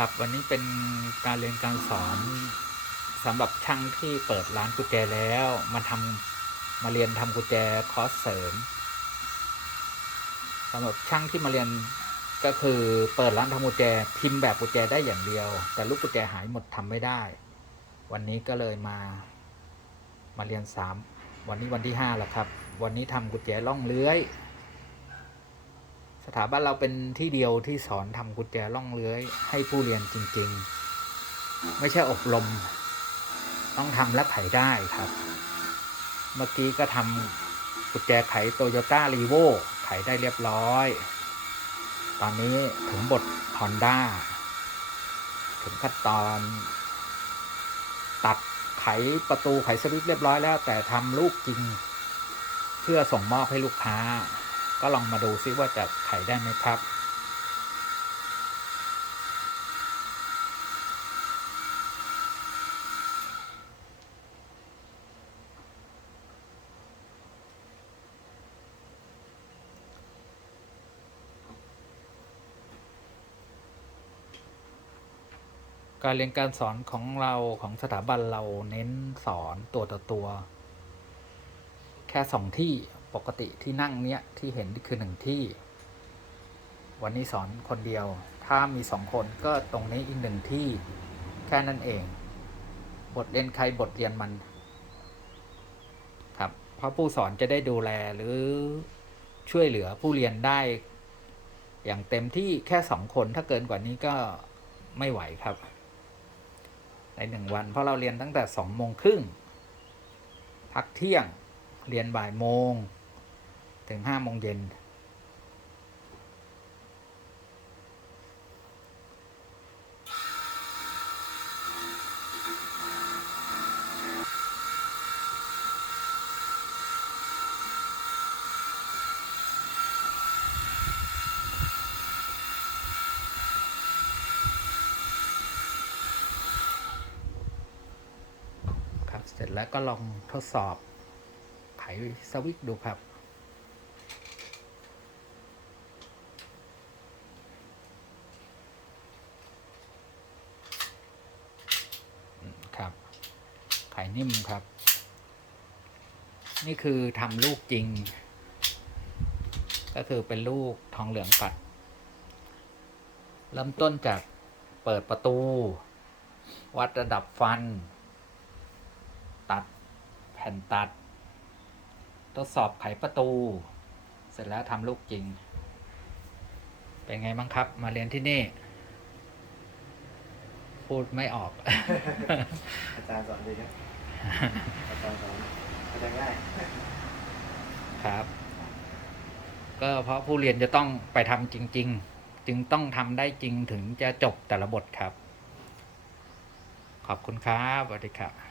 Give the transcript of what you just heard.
ครับ วันนี้เป็นการเรียนการสอนสำหรับช่างที่เปิดร้านกุญแจแล้วมาทำมาเรียนทำกุญแจคอร์สเสริมสำหรับช่างที่มาเรียนก็คือเปิดร้านทำกุญแจพิมพ์แบบกุญแจได้อย่างเดียว แต่ลูกกุญแจหายหมดทำไม่ได้ วันนี้ก็เลยมา มาเรียนสามวันนี้วันที่ห้าแล้วครับ วันนี้ทำกุญแจล่องเลื้อย ถาบันเราเป็นที่เดียวที่สอนทำกุญแจล่องเลื้อยให้ผู้เรียนจริง ๆ ไม่ใช่อบรม ต้องทำและไขได้ครับ เมื่อกี้ก็ทำกุญแจไขโตโยต้ารีโวไขได้เรียบร้อย ตอนนี้ถึงบท Honda ถึงขั้นตอน ตัดไขประตูไขสวิตเรียบร้อยแล้ว แต่ทำลูกจริง เพื่อส่งมอบให้ลูกค้า ก็ลองมาดูซิว่าจะไขได้ไหมครับ การเรียนการสอนของเราของสถาบันเราเน้นสอนตัวต่อตัว แค่สองที่ ปกติที่นั่งเนี้ยที่เห็นนี่คือหนึ่งที่ วันนี้สอนคนเดียว ถ้ามีสองคนก็ตรงนี้อีกหนึ่งที่ แค่นั้นเอง บทเรียนใครบทเรียนมัน ครับเพราะผู้สอนจะได้ดูแลหรือช่วยเหลือผู้เรียนได้ อย่างเต็มที่แค่สองคนถ้าเกินกว่านี้ก็ไม่ไหวครับ ในหนึ่งวัน เพราะเราเรียนตั้งแต่สองโมงครึ่งพักเที่ยงเรียนบ่ายโมง ถึงห้าโมงเย็น ครับ เสร็จแล้วก็ลองทดสอบไขสวิตดูครับ อืมครับ ไข นิ่มครับ นี่คือทำลูกจริง ก็คือเป็นลูกทองเหลืองปัด เริ่มต้นจากเปิดประตู วัดระดับฟัน ตัดแผ่นตัด ทดสอบไขประตู เสร็จแล้วทำลูกจริง เป็นไงบ้างครับ มาเรียนที่นี่พูดไม่ออก อาจารย์สอนดีครับ ครับ ก็เพราะผู้เรียนจะต้องไปทำจริง ๆ จึงต้องทำได้จริงถึงจะจบแต่ละบทครับ ขอบคุณครับสวัสดีครับ